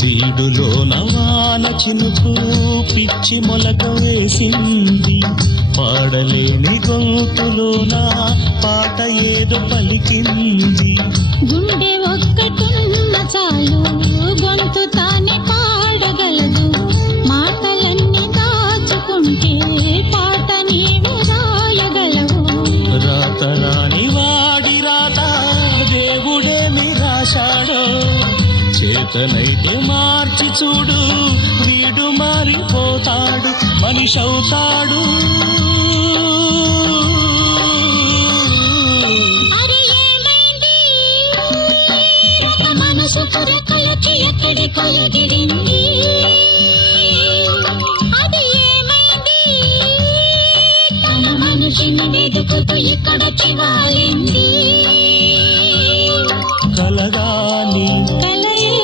వీడులో నవాన చినుకు పిచ్చి మొలక వేసింది, పాడలేని గొంతులోన పాట ఏదో పలికింది. గుండె ఒక్కటున్న చాలు గొంతు తానే పాడగలదు, మాటలన్నీ దాచుకుంటే పాట నీవే రాయగలవు. రాత రాని వాడి రాత దేవుడేమి రాశాడో, చేతనైతే మార్చి చూడు వీడు మారిపోతాడు, మనిషి అవుతాడు. మనసు పురకలకి ఎక్కడి కొలగిరింది, అది ఏమైంది తన మనిషిని వెతుకుతూ ఇక్కడ చివాలింది. కలగాని